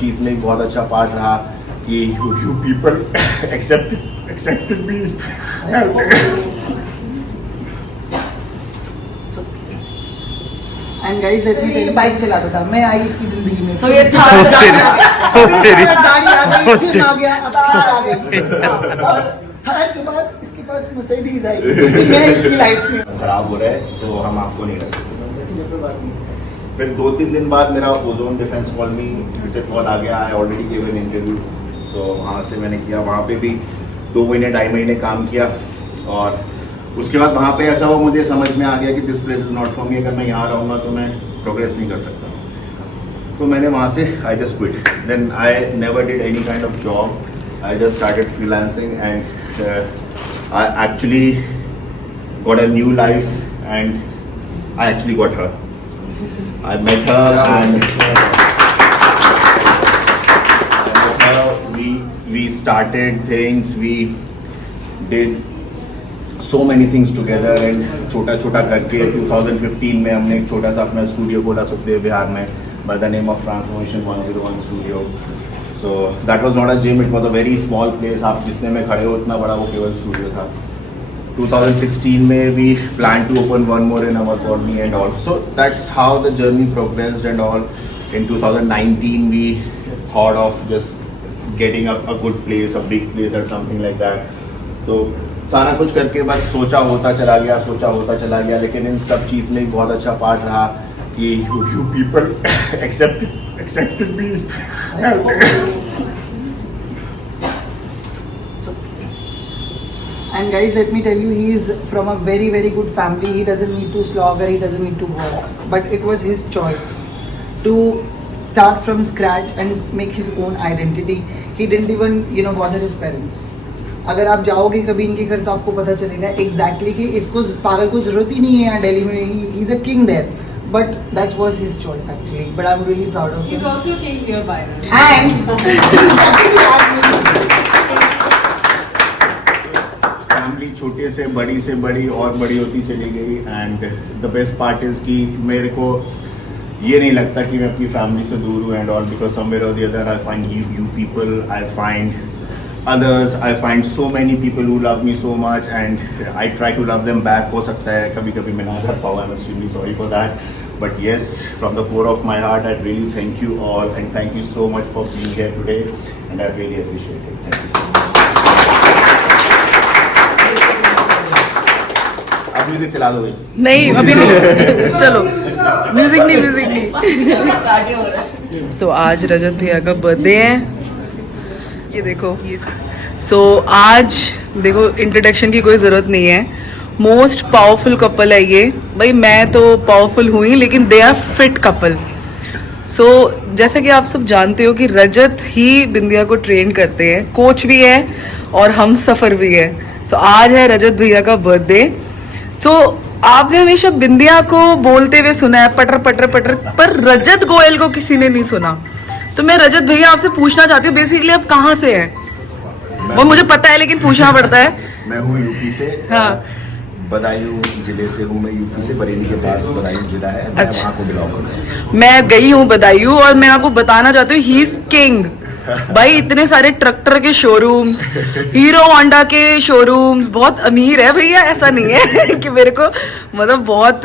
चीज़ में बहुत अच्छा पार्ट रहा कि you people accepted me. And guys let me tell, bike चलाता था मैं, आई इसकी जिंदगी में तो ये था गाड़ी आ गई, जिम आ गया, अब कार आ गई, और थार के बाद इसके पास मर्सिडीज आई, क्योंकि मैं इसकी लाइफ में खराब हो रहा है तो हम आपको नहीं रख सकते। फिर 2-3 दिन बाद मेरा ओजोन डिफेंस कॉल मी से कॉल आ गया, I already give an interview. So वहाँ से मैंने किया, वहाँ पे भी 2 महीने 2.5 महीने काम किया, और उसके बाद वहाँ पे ऐसा हुआ, मुझे समझ में आ गया कि this place is not for me. अगर मैं यहाँ रहूँगा तो मैं प्रोग्रेस नहीं कर सकता, तो मैंने वहाँ से I just quit. Then I never did any kind of job, I just started freelancing and I actually got a new life and I actually got her. I met her and we started things, we did so many things together and छोटा छोटा करके 2015 में हमने एक छोटा सा अपना studio खोला सुखदेव विहार में by the name of Transformation 101 Studio. So that was not a gym, it was a very small place. आप जितने में खड़े हो उतना बड़ा वो केवल स्टूडियो था। 2016 में we plan to open one more in our colony and all. So that's how the journey progressed and all. In 2019 we thought of just getting a good place, a big place or something like that. तो सारा कुछ करके बस सोचा होता चला गया, लेकिन इन सब चीज़ में बहुत अच्छा पार्ट रहा कि you people accepted me. And guys, let me tell you, he is from a very very good family. He doesn't need to slog or he doesn't need to work, but it was his choice to start from scratch and make his own identity. He didn't even bother his parents. अगर आप जाओगे कभी इनके घर तो आपको पता चलेगा exactly कि इसको पागल को जरूरत ही नहीं है यहाँ दिल्ली में, he is a king there. But that was his choice actually. But I'm really proud of him. He's also a king nearby. And he's happy to have me. Family छोटे से बड़ी और बड़ी होती चली गई and the best part is कि मेरे को ये नहीं लगता कि मैं अपनी फैमिली से दूर हूँ एंड ऑल, बिकॉज समवेयर और the other I find you people, I find others, I find so many people who love me so much and I try to love them back. हो सकता है कभी कभी मैं ना कर पाऊँ, I'm extremely sorry for that, but yes, from the core of my heart I really thank you all and thank you so much for being here today and I really appreciate it. Thank you. अब music चला दो भाई। नहीं अभी नहीं चलो music नहीं सो आज रजत भैया का बर्थडे है, ये देखो। सो आज देखो इंट्रोडक्शन की कोई ज़रूरत नहीं है, मोस्ट पावरफुल कपल है ये। भाई मैं तो पावरफुल हुई लेकिन दे आर फिट कपल। सो जैसे कि आप सब जानते हो कि रजत ही बिंदिया को ट्रेन करते हैं, कोच भी है और हम सफ़र भी है। सो आज है रजत भैया का बर्थडे। सो आपने हमेशा बिंदिया को बोलते हुए सुना है पटर पटर पटर, पर रजत गोयल को किसी ने नहीं सुना। तो मैं रजत भैया आपसे पूछना चाहती हूँ बेसिकली आप कहाँ से हैं? वो मुझे पता है लेकिन पूछना पड़ता है। मैं हूँ यूपी से, हाँ। बदायूं जिले से हूँ मैं, यूपी से बरेली के पास बदायूं जिला है, मैं अच्छा। वहाँ को बिलोंग करता हूँ। मैं गई हूँ बदायूं और मैं आपको बताना चाहती हूँ ही इज किंग। भाई इतने सारे ट्रैक्टर के शोरूम्स, हीरो होंडा के शोरूम्स, बहुत अमीर है भैया। ऐसा नहीं है कि मेरे को मतलब बहुत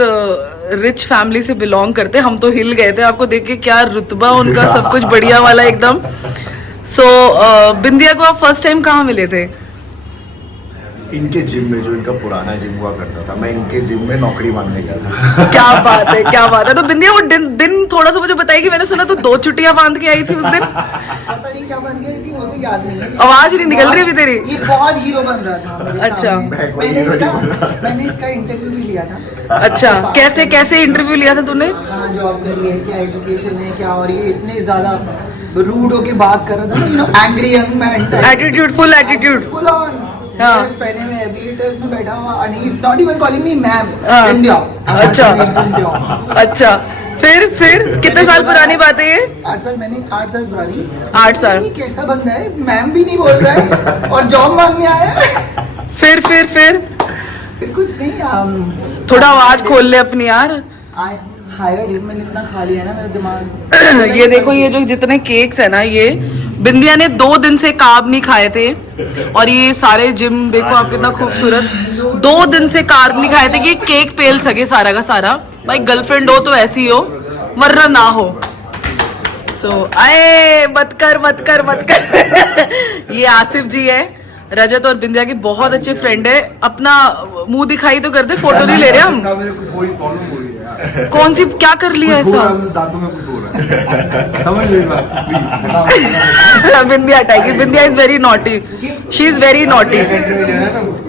रिच फैमिली से बिलोंग करते, हम तो हिल गए थे आपको देख के, क्या रुतबा उनका, सब कुछ बढ़िया वाला एकदम। सो बिंदिया को आप फर्स्ट टाइम कहाँ मिले थे? इनके जिम में, जो इनका पुराना जिम हुआ करता था, मैं इनके जिम में नौकरी मांगने गया था। क्या बात है, क्या बात है। तो बिंदिया वो दिन थोड़ा सा मुझे बताइए कि मैंने सुना तो 2 चुटियां बांध के आई थी उस दिन। पता नहीं क्या बन गई थी, वो तो याद नहीं है। आवाज नहीं निकल रही अभी तेरी। ये बहुत हीरो बन रहा था मेरे अच्छा। सामने। मैंने इसका इंटरव्यू भी लिया था। अच्छा, कैसे इंटरव्यू लिया था तूने? कहाँ जॉब करी है, क्या एजुकेशन है, क्या, और ये इतने ज्यादा रूड होके बात कर रहा था ना, angry young man, attitude, full attitude, full on. हाँ। पहने में एविएटर्स में बैठा हुआ and he's not even calling me ma'am. हाँ। बिंदिया। अच्छा। बिंदिया। अच्छा, फिर कितने साल पुरानी बात है ये? 8 साल, मैंने 8 साल पुरानी। 8 साल। ये कैसा बंदा है, मैम भी नहीं बोल रहा है और जॉब मांगने आया है। फिर फिर कुछ नहीं, थोड़ा आवाज खोल ले अपनी यार। हायर्ड हिम, मैंने इतना खा लिया ना, मेरा दिमाग ये देखो, ये जो जितने केक्स है ना, ये बिंदिया ने 2 दिन से कार्ब नहीं खाए थे। और ये सारे जिम देखो आप कितना खूबसूरत, 2 दिन से कार्ब नहीं खाए थे कि केक पेल सके सारा का सारा। भाई गर्लफ्रेंड हो तो ऐसी हो, वरना ना हो। सो आए मत कर ये आसिफ जी है, रजत और बिंदिया के बहुत अच्छे फ्रेंड है। अपना मुंह दिखाई तो कर दे, फोटो नहीं ले रहे हम। कौन सी क्या कर लिया ऐसा? बिंदिया हटाएगी। Bindiya is very naughty, she is very naughty.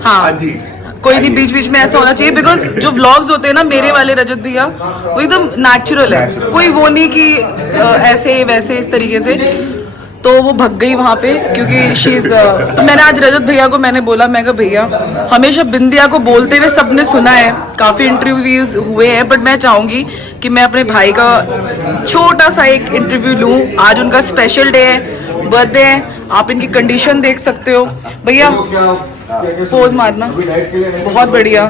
हाँ जी, कोई नहीं, बीच बीच में ऐसा होना चाहिए, बिकॉज जो व्लॉग्स होते हैं ना मेरे वाले रजत भैया, वो एकदम नेचुरल है, कोई वो नहीं कि ऐसे वैसे इस तरीके से। तो वो भग गई वहाँ पे क्योंकि शी इज तो मैंने आज रजत भैया को मैंने बोला, मैं कहा भैया हमेशा बिंदिया को बोलते हुए सबने सुना है, काफ़ी इंटरव्यूज हुए हैं, बट मैं चाहूँगी कि मैं अपने भाई का छोटा सा एक इंटरव्यू लूँ। आज उनका स्पेशल डे है, बर्थडे है, आप इनकी कंडीशन देख सकते हो। भैया पोज मारना, बहुत बढ़िया।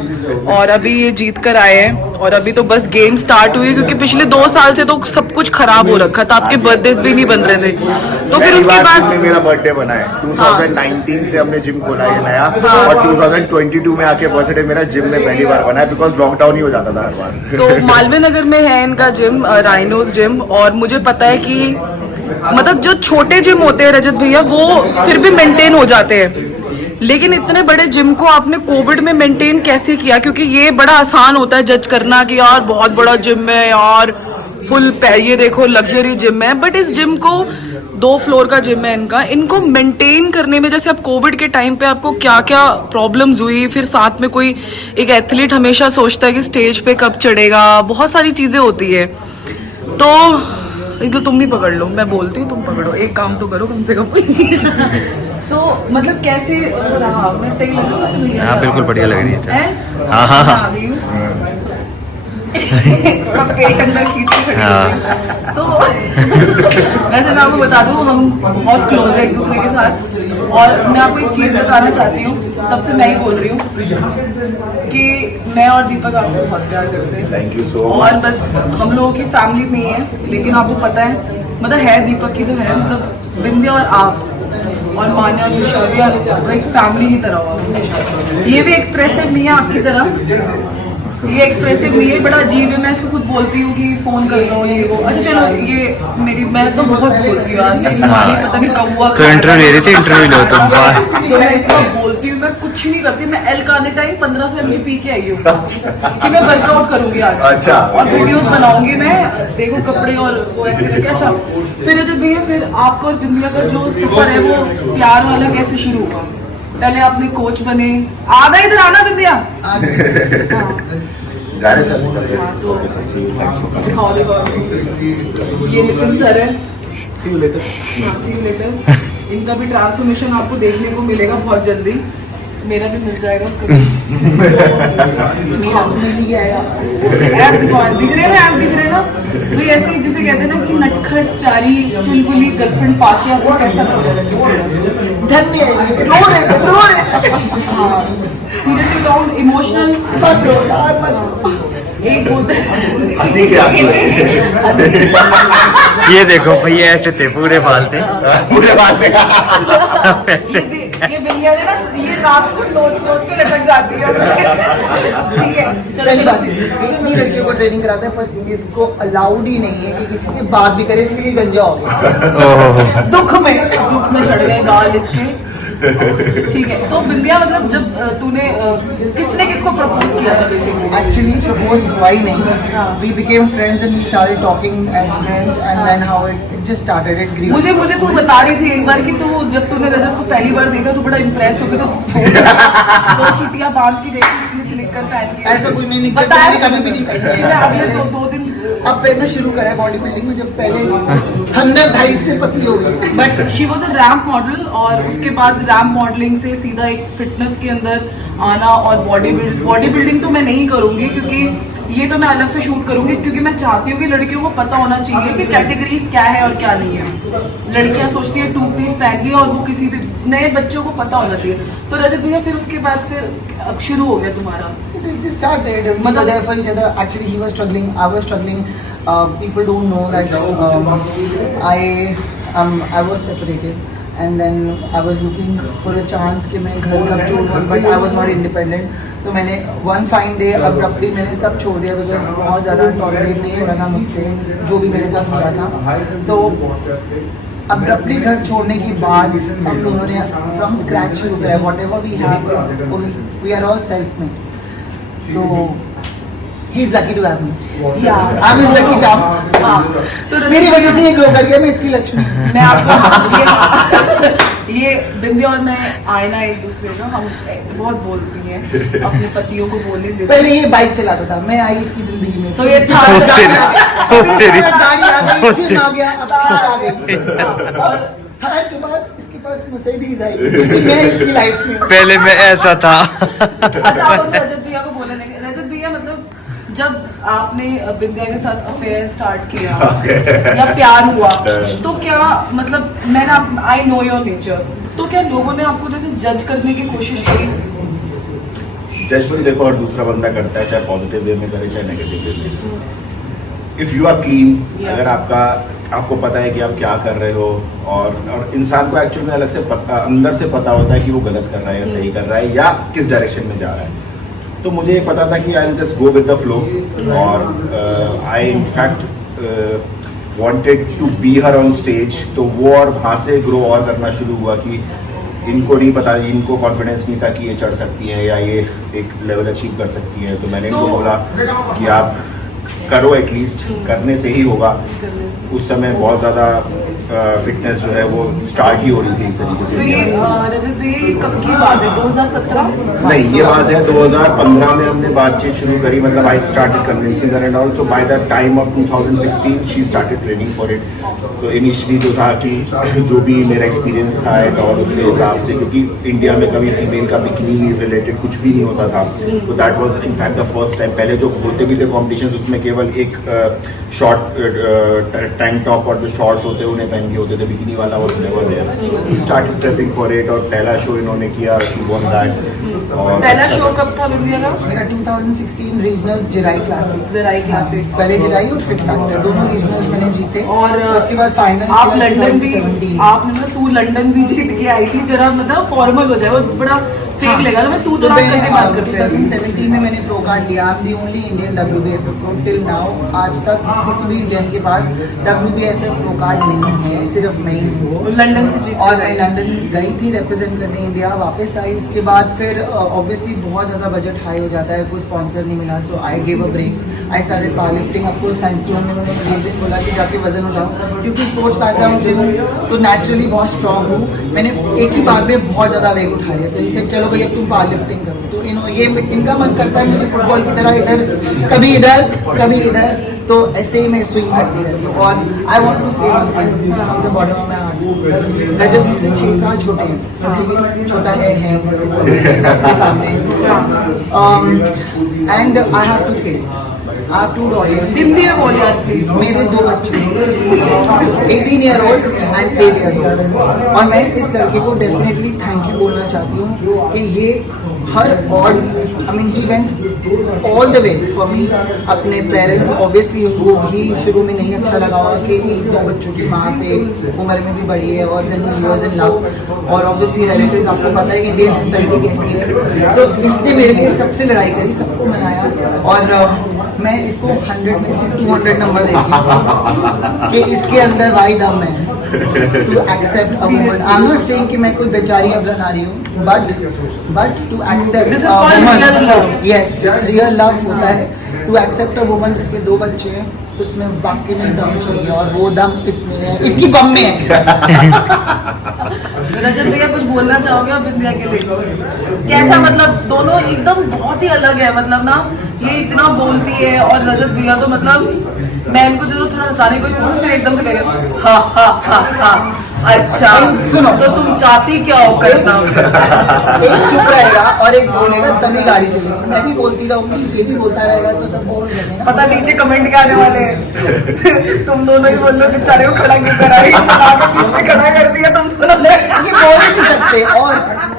और अभी ये जीत कर आए हैं और अभी तो बस गेम स्टार्ट हुई, क्योंकि पिछले 2 साल से तो सब कुछ खराब हो रखा था, आपके बर्थडे भी नहीं बन रहे थे। तो फिर उसके बाद मेरा बर्थडे बना है 2019 से हमने जिम खोला है नया, और 2022 में आके बर्थडे मेरा जिम में पहली बार बना है, बिकॉज लॉकडाउन ही हो जाता था हर बार। सो मालवीय नगर में है इनका जिम, राइनोज जिम। और मुझे पता है कि मतलब जो छोटे जिम होते हैं रजत भैया, वो फिर भी मेंटेन हो जाते हैं, लेकिन इतने बड़े जिम को आपने कोविड में मेंटेन कैसे किया? क्योंकि ये बड़ा आसान होता है जज करना कि यार बहुत बड़ा जिम है यार, फुल ये देखो लग्जरी जिम है, बट इस जिम को 2 फ्लोर का जिम है इनका, इनको मेंटेन करने में, जैसे अब कोविड के टाइम पे आपको क्या क्या प्रॉब्लम्स हुई, फिर साथ में कोई एक एथलीट हमेशा सोचता है कि स्टेज पे कब चढ़ेगा, बहुत सारी चीज़ें होती है। तो तो तुम ही पकड़ लो, मैं बोलती हूँ तुम पकड़ो, एक काम तो करो कम से कम। सो मतलब कैसे रहा, मैं सही लग रही हूँ? हाँ बिल्कुल बढ़िया लग रही है। हाँ हाँ हाँ पेट अंदर खींच के खड़ी है। तो वैसे मैं आपको बता दूं, हम बहुत क्लोज है एक दूसरे के साथ। और मैं आपको एक चीज़ बताना चाहती हूँ, तब से मैं ही बोल रही हूँ कि मैं और दीपक आपसे बहुत प्यार करते हैं। Thank you so much. और बस हम लोगों की फैमिली नहीं है, लेकिन आपको पता है, मतलब है दीपक की तो है, मतलब बिंदिया और आप और मान्या विश्वाविया एक फैमिली की तरह हुआ। ये भी एक्सप्रेसिव नहीं है आपकी तरह, ये एक्सप्रेसिव नहीं है, बड़ा अजीब है। मैं इसको खुद बोलती हूँ कि फोन कर लो ये वो। अच्छा चलो, ये मेरी, मैं तो बहुत बोलती हूँ यार, मेरी मानी पता नहीं कब हुआ तो इंटरव्यू ले रही थी, इंटरव्यू लो तुम। जो मैं इतना बोलती हूँ, मैं कुछ नहीं करती, मैं एल का टाइम 1500 mg पी के आई हूँ कि मैं वर्कआउट करूंगी आज। अच्छा। और वीडियोस बनाऊंगी मैं, देखो कपड़े और वो ऐसे करके। अच्छा फिर जब भैया, फिर आपका और बिंदिया का जो सफर है वो प्यार वाला कैसे शुरू हुआ? पहले आपने कोच बने, आधा इधर आना बिंदिया। दिखाओ दिखाओ, ये नितिन सर है। See you later। इनका भी ट्रांसफॉर्मेशन आपको देखने को मिलेगा बहुत जल्दी, मेरा भी मिल जाएगा कभी। मेरा तो मिल ही जाएगा। ऐप दिख रहे ना, ऐप दिख रहे ना भाई, ऐसे जिसे कहते हैं ना कि नटखट प्यारी चुलबुली गर्लफ्रेंड पाके आपको कैसा लगता है? धन्य है, रो रहे। हाँ सीरियसली कहूँ, इमोशनल मत रो यार, मत। एक बोलते हैं हंसी के आंसू। ये देखो भैया ऐसे थे, पूरे बाल थे। पूरे बात में ये बिंदिया है ना, ये रात को नोच के लटक जाती है। ठीक है चलो पहली बात, इतनी लड़कियों को ट्रेनिंग कराते हैं, पर इसको अलाउड ही नहीं है कि किसी से बात भी करे, इसलिए गंजा हो गया। दुख में चढ़ गए बाल इसके। ठीक है, तो बिंदिया मतलब जब तूने किसने किसको प्रपोज किया था बेसिकली? एक्चुअली प्रपोज हुआ ही नहीं, we became friends and we started talking as friends and then how it just started, it grew. मुझे तू बता रही थी एक बार कि तू जब तूने रजत को पहली बार देखा तो बड़ा इम्प्रेस हो गया, तो 2 चुटियां बांध के देखी, इतनी स्लिकर पहन के। ऐसा कुछ नहीं, बताया कभी भी नहीं पहनी। मैं अगले 2 दिन अब पहनना शुरू करा है बॉडी बिल्डिंग में, जब पहले थंडर था, इससे पतली हो गई। But she was a ramp model, और उसके बाद रैम्प मॉडलिंग से सीधा एक फिटनेस के अंदर आना और बॉडी बिल्डिंग तो मैं नहीं करूँगी, क्योंकि ये तो मैं अलग से शूट करूंगी क्योंकि मैं चाहती हूँ कि लड़कियों को पता होना चाहिए कि कैटेगरीज क्या है और क्या नहीं है। लड़कियां सोचती है 2 पीस पहन लिया और वो किसी भी नए बच्चों को पता होना चाहिए। तो रजत भैया फिर उसके बाद फिर अब शुरू हो गया तुम्हारा? It just started. We were there for each other. Actually, he was struggling. I was struggling. People don't know that I was separated, and then I was looking for a chance कि मैं घर कब छोड़ूँ, but I was not independent. तो मैंने one fine day abruptly मैंने सब छोड़ दिया because बहुत ज़्यादा टॉलरेट नहीं हो रहा था मुझसे जो भी मेरे साथ हो रहा था। तो अब्रप्टली घर छोड़ने के बाद हम दोनों ने फ्रॉम स्क्रैच शुरू किया। whatever we have, we are all self-made. तो he is lucky to have me. Yeah. I'm his lucky charm. हाँ, तो मेरी वजह से ये ग्रो कर गया, मैं इसकी लक्ष्मी। मैं आपको ये बिंदी और मैं आईना एक दूसरे का, हम बहुत बोलती हैं अपने पतियों को बोलने देते। पहले ये बाइक चलाता था, मैं आई इसकी जिंदगी में, तो ये था गाड़ी आ गई, जिम आ गया, अब कार आ गई, और थार के बाद इसके पास मर्सिडीज आई, क्योंकि मैं इसकी लाइफ में हूँ। पहले मैं ऐसा था। अच्छा, आप रजत भैया को बोलने देंगे। रजत भैया मतलब जब आपने बिंदिया के साथ अफेयर स्टार्ट किया या प्यार हुआ, तो क्या मतलब मैंने आई नो योर नेचर, तो क्या लोगों ने आपको जैसे जज करने की कोशिश की? जज तो देखो और दूसरा बंदा करता है, चाहे पॉजिटिव वे में करे चाहे नेगेटिव वे में। इफ यू आर क्लीन, अगर आपको पता है कि आप क्या कर रहे हो, और इंसान को एक्चुअली में अलग से अंदर से पता होता है कि वो गलत कर रहा है या सही कर रहा है या किस डायरेक्शन में जा रहा है। तो मुझे ये पता था कि I will just go with the flow, और I in fact wanted to be her on stage. तो वो और वहाँ से ग्रो और करना शुरू हुआ कि इनको नहीं पता, इनको कॉन्फिडेंस नहीं था कि ये चढ़ सकती हैं या ये एक लेवल अचीव कर सकती है। तो मैंने इनको बोला कि आप करो, एटलीस्ट करने से ही होगा। उस समय बहुत ज़्यादा फिटनेस जो है वो स्टार्ट ही हो रही थी एक तरीके से। तो ये रजत भैया ये कब की बात है? 2017? नहीं, ये बात है 2015 में हमने बातचीत शुरू करी, मतलब I started convincing her and all. तो by the time of 2016 she started training for it. तो इनिशियली जो था कि जो भी मेरा एक्सपीरियंस था एंड और उसके हिसाब से, क्योंकि इंडिया में कभी फीमेल का बिकनी रिलेटेड कुछ भी नहीं होता था, तो that was in fact the first time. पहले जो होते भी थे कॉम्पिटिशन, उसमें केवल एक शॉर्ट टैंक टॉप और जो शॉर्ट्स होते हैं उन्हें पहन के होते थे, बिकनी वाला was never there. So we started prepping for it, और पहला शो इन्होंने किया, शी वन दैट। और पहला शो कब था बिंदिया का? मेरा 2016 रीजनल्स जिराई क्लासिक, जराई क्लासिक। पहले जिराई और फिट फैक्टर दोनों रीजनल्स मैंने जीते, और उसके बाद फाइनल आप लंदन भी, आपने मतलब तू लंदन भी जीत के आई थी। जरा मतलब फॉर्मल हो जाए, वो बड़ा फेक लगा। मैं तू तो करके बात करते हैं। 2017 में मैंने प्रो कार्ड लिया। I am the only Indian WBFF pro till now. आज तक किसी भी इंडियन के पास WBFF प्रो कार्ड नहीं है, सिर्फ मैं ही हूँ। लंदन से जीत, और मैं लंदन गई थी रिप्रेजेंट करने इंडिया, वापस आई। उसके बाद फिर ऑब्वियसली बहुत ज़्यादा बजट हाई हो जाता है, कोई स्पॉन्सर नहीं मिला, so I give a break. I started power lifting. Of course thanks to उन्होंने मुझे एक दिन बोला कि जाके वजन उठाओ, क्योंकि स्पोर्ट्स बैकग्राउंड से हूँ तो नेचुरली बहुत स्ट्रॉन्ग हूँ। मैंने एक ही बार में बहुत ज़्यादा वेट उठा लिया, तो इसे चलो भैया तुम पावर लिफ्टिंग करो। तो ये इनका मन करता है मुझे फुटबॉल की तरह इधर कभी इधर कभी इधर, तो ऐसे ही मैं स्विंग करती रहती हूँ। और I want to say from the bottom of my heart, Rajat मुझसे 6 साल छोटे हैं, ठीक है, छोटा है सबके सामने। And I have 2 kids, I have 2 daughters। Hindi में बोल यार प्लीज। मेरे 2 बच्चे, 18 year old and 8 year old. और मैं इस लड़के को डेफिनेटली थैंक यू बोलना चाहती हूँ कि ये हर odd, I mean he went all the way for me. अपने पेरेंट्स ऑब्वियसली उनको भी शुरू में नहीं अच्छा लगा होगा कि 1-2 बच्चों की माँ से उम्र में भी बड़ी है, और then he was in love. और ऑब्वियसली रिलेटिव्स, आपको पता है इंडियन सोसाइटी कैसी है। सो इसने मेरे लिए सबसे लड़ाई करी, सबको मनाया, और मैं इसको 100 में से 200 नंबर देती हूँ कि इसके अंदर भाई दम है to accept a woman. I am not saying कि मैं कोई बेचारी अब बना रही हूँ, but to accept a woman, yes real love होता है। टू एक्सेप्ट अ वुमन जिसके 2 बच्चे हैं, उसमें वाकई में दम चाहिए, और वो दम इसमें है, इसकी बम में है। रजत भैया कुछ बोलना चाहोगे आप बिंदिया के लिए? कैसा मतलब दोनों एकदम बहुत ही अलग है, मतलब ना ये इतना बोलती है और रजत भैया तो मतलब मैं इनको जरूर थोड़ा ना हंसाने को ही बोलूं फिर एकदम से कहेगा हा हा हा हा अच्छा सुनो। तो तुम चाहती क्या हो करना एक चुप रहेगा और एक बोलेगा तभी गाड़ी चलेगी। मैं भी बोलती रहूंगी, ये भी बोलता रहेगा तो सब बोल रहे ना। पता नीचे कमेंट क्या आने वाले हैं तुम दोनों ही बोल लो बेचारे को खड़ा क्यों कराई आगे बीच में खड़ा कर दिया तुम दोनों ने। ये बोल ही नहीं सकते और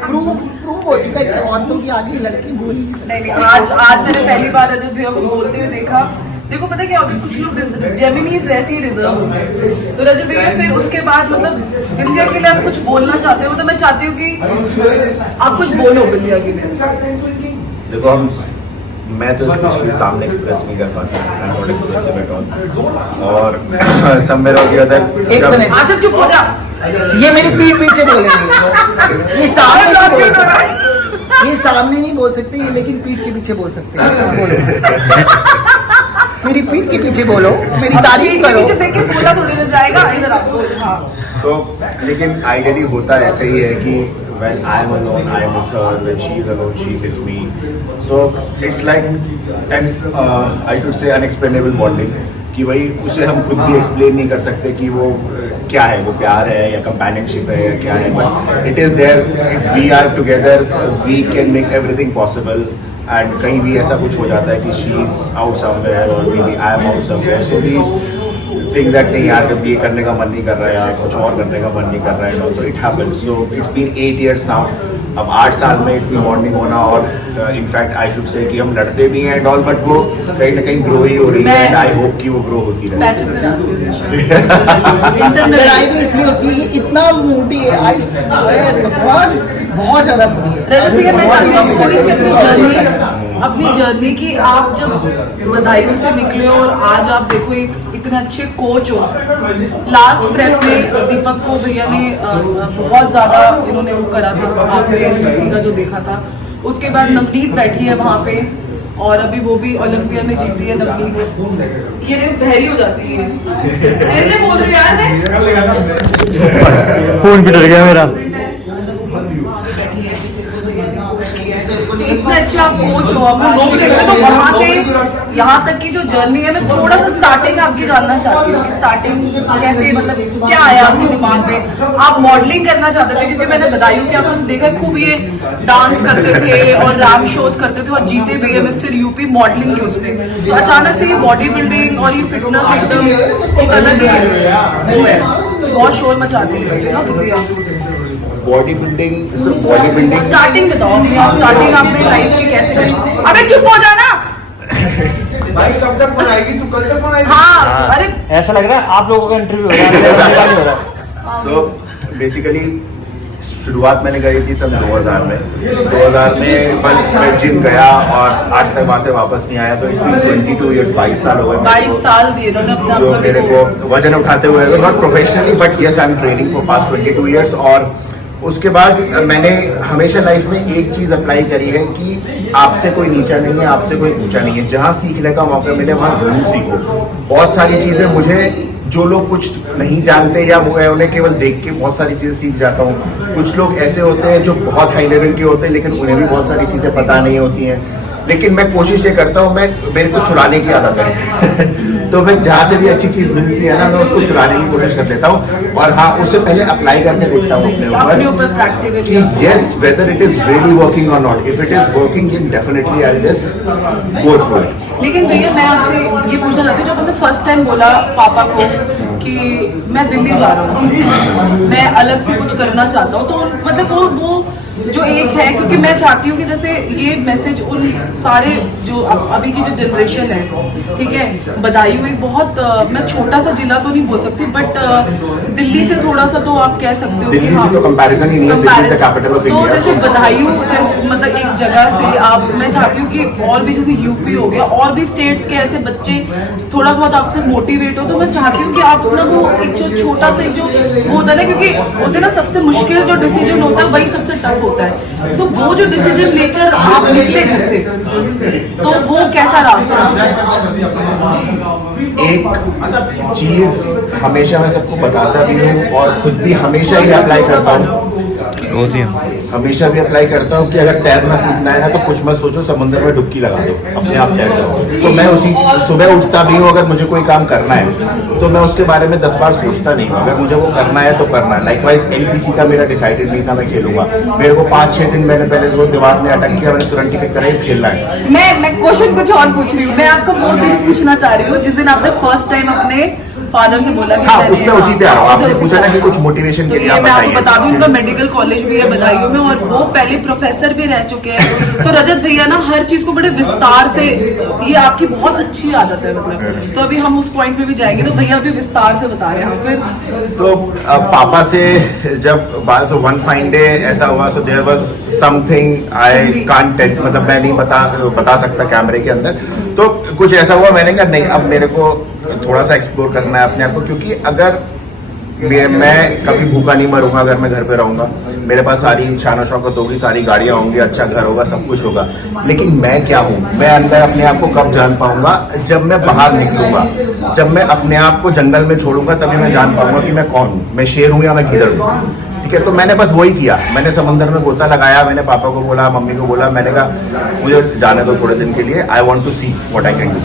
प्रूफ हो चुका है कि औरतों की आगे लड़के बोल ही नहीं सकते। नहीं आज मैंने पहली बार रजत भैया को बोलते हुए देखा। देखो पता क्या होता है, कुछ लोग जेमिनीज वैसे ही रिजर्व होते हैं, तो रजत भैया फिर उसके बाद मतलब इंडिया के लिए आप कुछ बोलना चाहते हो तो मैं चाहती हूँ कि आप कुछ बोलो इंडिया के लिए। देखो मैं तो स्पेशली सामने एक्सप्रेस नहीं कर पाता, आई नॉट एक्सप्रेसिव एट ऑल। और समवेयर ऑफ द अदर एक मिनट आसिफ चुप हो जा। ये मेरी पीठ पीछे बोलेंगे, ये सामने नहीं बोल सकते, ये सामने नहीं बोल सकते ये, लेकिन पीठ के पीछे बोल सकते हैं। बोलो। मेरी पीठ के पीछे बोलो, मेरी तारीफ करो। पीछे देख के बोला थोड़ी देर जाएगा इधर आओ। हाँ। तो लेकिन आइडियली होता ऐसे ही है कि when I am alone I miss her, when she is alone she miss me, so it's like an I should say unexplainable bonding कि भाई उसे हम खुद भी एक्सप्लेन नहीं कर सकते कि वो क्या है, वो प्यार है या कंपेनियनशिप है या क्या है, but it is there, if we are together we can make everything possible. And कहीं भी ऐसा कुछ हो जाता है कि शी इज आउट समवेयर और maybe I am out somewhere, so please think that नहीं यार जब ये करने का मन नहीं कर रहा है या कुछ और करने का मन नहीं कर रहा है, also it happens. So it's been 8 years now, अब 8 साल में इतनी बॉन्डिंग होना, और इनफैक्ट आई शुड से कि हम लड़ते भी हैं एंड ऑल, बट वो कहीं ना कहीं ग्रो ही हो रही है एंड आई होप कि वो ग्रो होती रहे। लड़ाई भी इसलिए होती है कि इतना मूडी है, आई स्वेयर भगवान बहुत ज्यादा मूडी है। रजत भैया मैं चाहती हूँ थोड़ी सी अपनी जर्नी की आप जब बधाइयों से निकले और आज आप देखो एक इतने अच्छे कोच हो। लास्ट प्रेप में दीपक को भैया ने बहुत ज्यादा इन्होंने वो करा था, आपने किसी का जो देखा था। उसके बाद नवनीत बैठी है वहाँ पे और अभी वो भी ओलंपिया में जीती है नवनीत। ये देखो बहरी हो जाती है, तेरे लिए बोल रही हूँ यार मैं। फोन भी डर गया मेरा। इतने अच्छे आप कोच हो, तो वहाँ से यहाँ तक की जो जर्नी है, मैं थोड़ा सा स्टार्टिंग आपकी जानना चाहती हूँ कि स्टार्टिंग कैसे, मतलब क्या आया आपके दिमाग में? आप मॉडलिंग करना चाहते थे क्योंकि मैंने बताई कि आपने देखा खूब ये डांस करते थे और रैम शोज करते थे और जीते भी है मिस्टर यूपी मॉडलिंग के उसमें, तो अचानक से ये बॉडी बिल्डिंग और ये फिटनेस एकदम एक अलग वो है, बहुत शोर मचाती है बॉडी बिल्डिंग। स्टार्टिंग बताओ, स्टार्टिंग आपने लाइफ की कैसे करी? अबे चुप हो जाना। भाई कब तक बनाएगी तू? कल तक बनाएगी? हाँ अरे ऐसा लग रहा है आप लोगों का इंटरव्यू हो रहा है। सो बेसिकली शुरुआत मैंने करी थी सन 2000 में। 2000 में बस मैं जिम गया और आज तक वहाँ से वापस नहीं आया, तो इसमें 22 years 22 साल हो गए 22 साल दिए इन्होंने अपने जो आप मेरे को वजन उठाते हुए, not professionally but yes I am training for past 22 years। और उसके बाद मैंने हमेशा लाइफ में एक चीज़ अप्लाई करी है कि आपसे कोई नीचा नहीं है, आपसे कोई ऊंचा नहीं है। जहाँ सीखने का मौका मिले वहाँ ज़रूर सीखो। बहुत सारी चीज़ें मुझे जो लोग कुछ नहीं जानते या मैं उन्हें केवल देख के बहुत सारी चीज़ें सीख जाता हूँ। कुछ लोग ऐसे होते हैं जो बहुत हाई लेवल के होते हैं लेकिन उन्हें भी बहुत सारी चीज़ें पता नहीं होती हैं, लेकिन मैं कोशिश ये करता हूँ, मेरे को चुराने की आदत है तो मैं जहाँ से भी अच्छी चीज़ मिलती है ना मैं उसको चुराने की कोशिश कर लेता हूँ, और हाँ उससे पहले अप्लाई करके देखता हूँ अपने ऊपर प्रैक्टिकली कि yes whether it is really working और not. If it is working then definitely I will just go through it. लेकिन भैया मैं आपसे ये पूछना चाहती हूँ, जब आपने फर्स्ट टाइम बोला पापा को कि मैं दिल्ली जा रहा हूँ, मैं अलग से कुछ करना चाहता हूँ, तो मतलब वो जो एक है, क्योंकि मैं चाहती हूँ कि जैसे ये मैसेज उन सारे जो अभी की जो जनरेशन है, ठीक है, बदायूं एक बहुत मैं छोटा सा जिला तो नहीं बोल सकती बट दिल्ली से थोड़ा सा तो आप कह सकते हो कि दिल्ली से तो कंपैरिजन ही नहीं है, दिल्ली से कैपिटल ऑफ इंडिया। तो जैसे बदायूं जैसे मतलब एक जगह से आप, मैं चाहती हूँ कि और भी जैसे यूपी हो गया और भी स्टेट्स के ऐसे बच्चे थोड़ा बहुत आपसे मोटिवेट हो, तो मैं चाहती हूँ कि आप अपना वो एक जो छोटा सा जो वो होता है ना, क्योंकि होते ना सबसे मुश्किल जो डिसीजन होता है वही सबसे टफ होता है, तो वो जो डिसीजन लेकर आप निकले घर से, तो वो कैसा रहा? एक चीज हमेशा मैं सबको बताता भी हूँ और खुद भी हमेशा ही अप्लाई करता हूँ, होती है हमेशा भी अप्लाई करता हूँ कि अगर तैरना सीखना है ना तो कुछ मत सोचो, समुद्र में डुबकी लगा दो, अपने आप तैर जाओ। तो मैं उसी सुबह उठता भी हूँ, अगर मुझे कोई काम करना है तो मैं उसके बारे में 10 बार सोचता नहीं हूँ, अगर मुझे वो करना है तो करना है। लाइकवाइज LPC का मेरा डिसाइडेड नहीं था मैं खेलूंगा, मेरे को 5-6 दिन मैंने पहले तो दिमाग में अटक किया, मैंने तुरंत टिकट कराई, खेलना है। मैं क्वेश्चन कुछ और पूछ रही हूँ, मैं आपको वो दिन पूछना चाह रही हूँ जिस दिन आपने फर्स्ट टाइम अपने फादर से बोला कि हाँ, मैंने- उसमें उसी पे आ रहा हूँ। आपने उसी पूछा ना पे कि कुछ मोटिवेशन तो के लिए ये आप मैं आपको बताइए। बता दूं, उनका मेडिकल कॉलेज भी है बदायूं में और वो पहले प्रोफेसर भी रह चुके हैं। तो रजत भैया ना हर चीज को बड़े विस्तार से, ये आपकी बहुत अच्छी आदत है मतलब। तो अभी हम उस पॉइंट पे भी जाएंगे, तो भैया अभी विस्तार से बता रहे हैं फिर। तो पापा से जब बात तो वन फाइन डे ऐसा हुआ, so there was something I can't tell, मतलब मैं नहीं बता सकता कैमरे के अंदर। तो कुछ ऐसा हुआ, मैंने कहा नहीं, अब मेरे को थोड़ा सा एक्सप्लोर करना है अपने आप को, क्योंकि अगर मैं कभी भूखा नहीं मरूंगा अगर मैं घर पे रहूंगा। मेरे पास सारी शान और शौकत होगी, सारी गाड़ियां होंगी, अच्छा घर होगा, सब कुछ होगा, लेकिन मैं क्या हूँ? मैं अंदर अपने आप को कब जान पाऊंगा? जब मैं बाहर निकलूंगा, जब मैं अपने आप को जंगल में छोड़ूंगा, तभी मैं जान पाऊंगा कि मैं कौन हूँ, मैं शेर हूँ या मैं गिदड़ हूँ। ठीक है, तो मैंने बस वही किया, मैंने समंदर में गोता लगाया, मैंने पापा को बोला, मम्मी को बोला, मैंने कहा मुझे जाने दो थोड़े दिन के लिए, I want to see what I can do.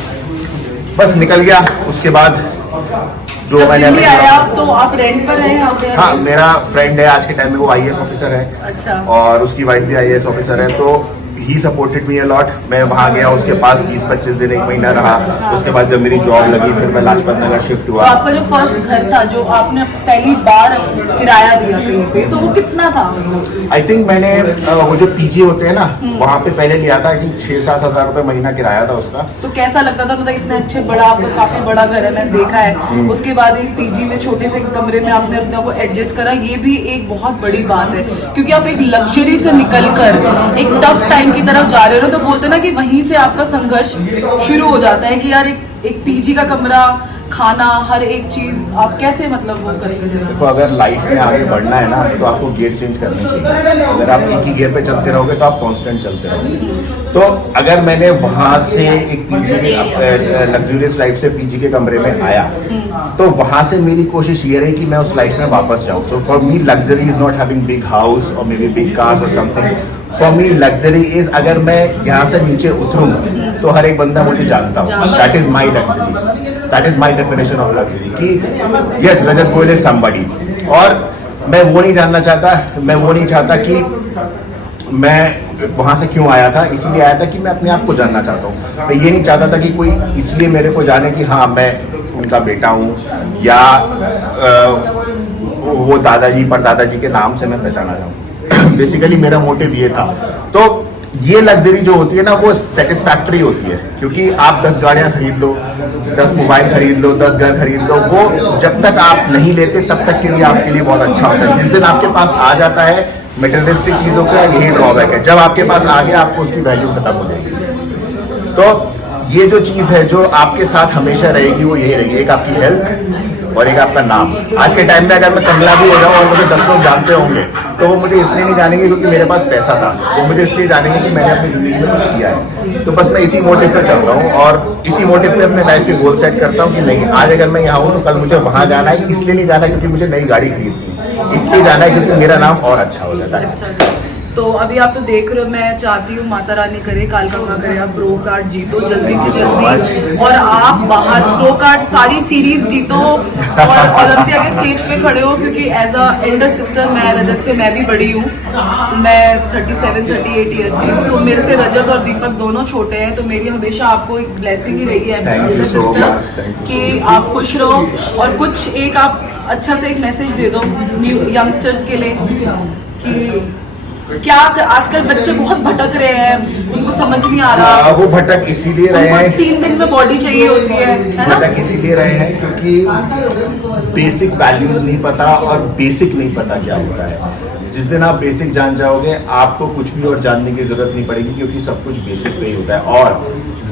बस निकल गया। उसके बाद जो जब मैंने दिल्ली आया तो आप रेंट पर रहे यहाँ पे? हाँ, मेरा फ्रेंड है आज के टाइम में, वो IAS ऑफिसर है। अच्छा। और उसकी वाइफ भी IAS ऑफिसर है, तो he supported me a lot. मैं वहाँ गया, उसके पास 20-25 दिन, 1 महीना रहा। उसके बाद जब मेरी जॉब लगी, फिर मैं लाजपत नगर शिफ्ट तो हुआ। आपका जो फर्स्ट घर था, जो आपने पहली बार किराया दिया कहीं पे, तो वो कितना था? आई थिंक मैंने वो जो PG होते हैं ना, वहाँ पे पहले लिया था, आई थिंक 6-7 हज़ार रुपये महीना किराया था उसका। तो कैसा लगता था? मतलब इतने अच्छे बड़ा, आपका काफी बड़ा घर है, मैंने देखा है। उसके बाद एक PG में छोटे से कमरे में आपने अपने को एडजस्ट करा, ये भी एक बहुत बड़ी बात है, क्योंकि आप एक लग्जरी से निकलकर एक टफ टाइम की तरफ जा रहे हो। तो बोलते हैं ना कि वहीं से आपका संघर्ष शुरू हो जाता है कि यार एक PG का कमरा, खाना, हर एक चीज आप कैसे मतलब वो करते थे? देखो, अगर लाइफ में आगे बढ़ना है ना तो आपको गियर चेंज करनी चाहिए। अगर आप एक ही गियर पे चलते रहोगे तो आप कांस्टेंट चलते रहोगे। तो अगर मैंने वहाँ से एक PG के लग्जूरियस लाइफ से PG के कमरे में आया, तो वहाँ से मेरी कोशिश ये रही कि मैं उस लाइफ में वापस जाऊँ। So for me luxury is not having big house और मे बी बिग कार्स और something. For me luxury is, अगर मैं यहाँ से नीचे उतरूँ तो हर एक बंदा मुझे जानता हो। That is my luxury, that is my definition of luxury कि yes, Rajat Goyal is somebody. और मैं वो नहीं जानना चाहता, मैं वो नहीं चाहता कि मैं वहाँ से क्यों आया था, इसलिए आया था कि मैं अपने आप को जानना चाहता हूँ। मैं ये नहीं चाहता था कि कोई इसलिए मेरे को जाने कि हाँ मैं उनका बेटा हूँ या वो दादाजी परदादाजी के नाम से मैं पहचाना जाऊँ। बेसिकली मेरा मोटिव ये था। तो ये लग्जरी जो होती है ना, वो सेटिस्फैक्टरी होती है, क्योंकि आप 10 गाड़ियां खरीद लो, 10 मोबाइल खरीद लो, 10 घर खरीद लो, वो जब तक आप नहीं लेते तब तक के लिए आपके लिए बहुत अच्छा होता है। जिस दिन आपके पास आ जाता है, मटेरियलिस्टिक चीजों का यही ड्रॉबैक है, जब आपके पास आ गया आपको उसकी वैल्यू खत्म हो जाएगी। तो ये जो चीज है जो आपके साथ हमेशा रहेगी वो यही रहेगी, एक आपकी हेल्थ और एक आपका नाम। आज के टाइम में अगर मैं कमला भी हो जाऊँ और मुझे 10 लोग जानते होंगे तो वो मुझे इसलिए नहीं जानेंगे क्योंकि मेरे पास पैसा था, वो मुझे इसलिए जानेंगे कि मैंने अपनी जिंदगी में कुछ किया है। तो बस मैं इसी मोटिव पे चल रहा हूँ और इसी मोटिव पे अपने लाइफ के गोल सेट करता हूँ कि नहीं, आज अगर मैं यहाँ हूँ तो कल मुझे वहाँ जाना है। इसलिए नहीं जाना क्योंकि मुझे नई गाड़ी खरीदनी है, इसलिए जाना है क्योंकि मेरा नाम और अच्छा हो जाता है। तो अभी आप तो देख रहे हो, मैं चाहती हूँ माता रानी करे, कालका करे, आप प्रो कार्ड जीतो जल्दी से जल्दी, और आप बाहर प्रो कार्ड सारी सीरीज जीतो और ओलंपिया के स्टेज पे खड़े हो, क्योंकि एज अ एल्डर सिस्टर मैं रजत से मैं भी बड़ी हूँ, मैं 37-38 ईयर्स की हूँ। तो मेरे से रजत और दीपक दोनों छोटे हैं, तो मेरी हमेशा आपको एक ब्लेसिंग ही रही है एल्डर सिस्टर कि आप खुश रहो। और कुछ एक आप अच्छा से एक मैसेज दे दो न्यू यंगस्टर्स के लिए कि क्या आजकल बच्चे बहुत भटक रहे हैं, उनको समझ नहीं आ रहा। वो भटक इसीलिए रहे हैं, 3 दिन में बॉडी चाहिए होती है ना? भटक इसीलिए रहे हैं क्योंकि बेसिक वैल्यूज नहीं पता और बेसिक नहीं पता क्या होता है। जिस दिन आप बेसिक जान जाओगे आपको कुछ भी और जानने की जरूरत नहीं पड़ेगी, क्योंकि सब कुछ बेसिक पे ही होता है। और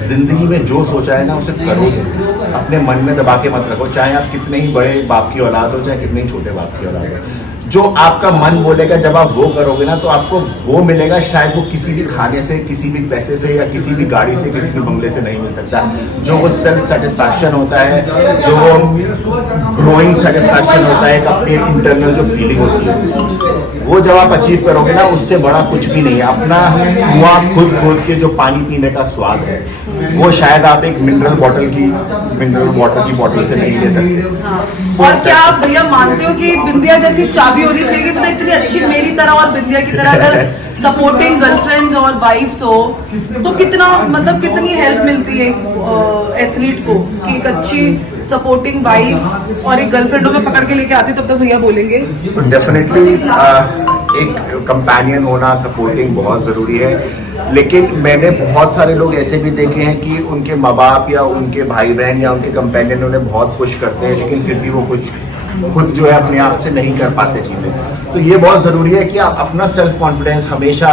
जिंदगी में जो सोचा है ना उसे करो, अपने मन में दबा के मत रखो, चाहे आप कितने ही बड़े बाप की औलाद हो, चाहे कितने ही छोटे बाप की औलाद हो। जो आपका मन बोलेगा जब आप वो करोगे ना तो आपको वो मिलेगा, शायद वो किसी भी खाने से, किसी भी पैसे से या किसी भी गाड़ी से, किसी भी बंगले से नहीं मिल सकता। जो वो सेल्फ सेटिस्फैक्शन होता है, जो वो ग्रोइंग सेटिस्फैक्शन होता है, एक अपनी इंटरनल जो फीलिंग होती है, वो जब आप अचीव करोगे ना, उससे बड़ा कुछ भी नहीं है। अपना कुआं खुद खोद के जो पानी पीने का स्वाद है, वो शायद आप एक मिनरल वाटर की बॉटल से नहीं ले सकते। और क्या आप भैया मानते हो कि बिंदिया जैसी चाबी होनी चाहिए, मतलब इतनी अच्छी मेरी तरह और बिंदिया की तरह अगर सपोर्टिंग गर्लफ्रेंड्स और वाइफ्स हो तो कितना, मतलब कितनी हेल्प मिलती है एथलीट को कि एक अच्छी सपोर्टिंग वाइफ और एक गर्लफ्रेंड में पकड़ के लेके आती, तब तक भैया बोलेंगे डेफिनेटली एक कंपेनियन होना, सपोर्टिंग बहुत ज़रूरी है। लेकिन मैंने बहुत सारे लोग ऐसे भी देखे हैं कि उनके माँ बाप या उनके भाई बहन या उनके कंपेनियन उन्हें बहुत पुश करते हैं, लेकिन फिर भी वो कुछ खुद जो है अपने आप से नहीं कर पाते चीज़ें। तो ये बहुत ज़रूरी है कि आप अपना सेल्फ कॉन्फिडेंस हमेशा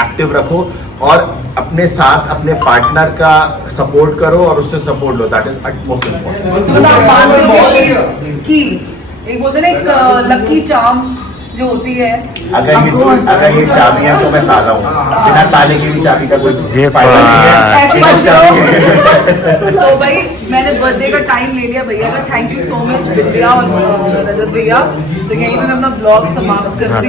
एक्टिव रखो और अपने साथ अपने पार्टनर का सपोर्ट करो और उससे support low. That is most important. तो मतलब आप मानते हो कि एक बोलते हैं ना एक लकी चार्म जो होती है, अगर ये चाबियां तो मैं ताला हूँ, बिना ताले की भी चाबी का कोई फायदा नहीं है। ऐसे बस चाबी कुछ तो भाई मैंने बर्थडे का टाइम ले लिया भैया का, थैंक यू सो मच विद्या और रजत भैया। तो यहीं पे मैं अपना ब्लॉग समाप्त करती हूँ।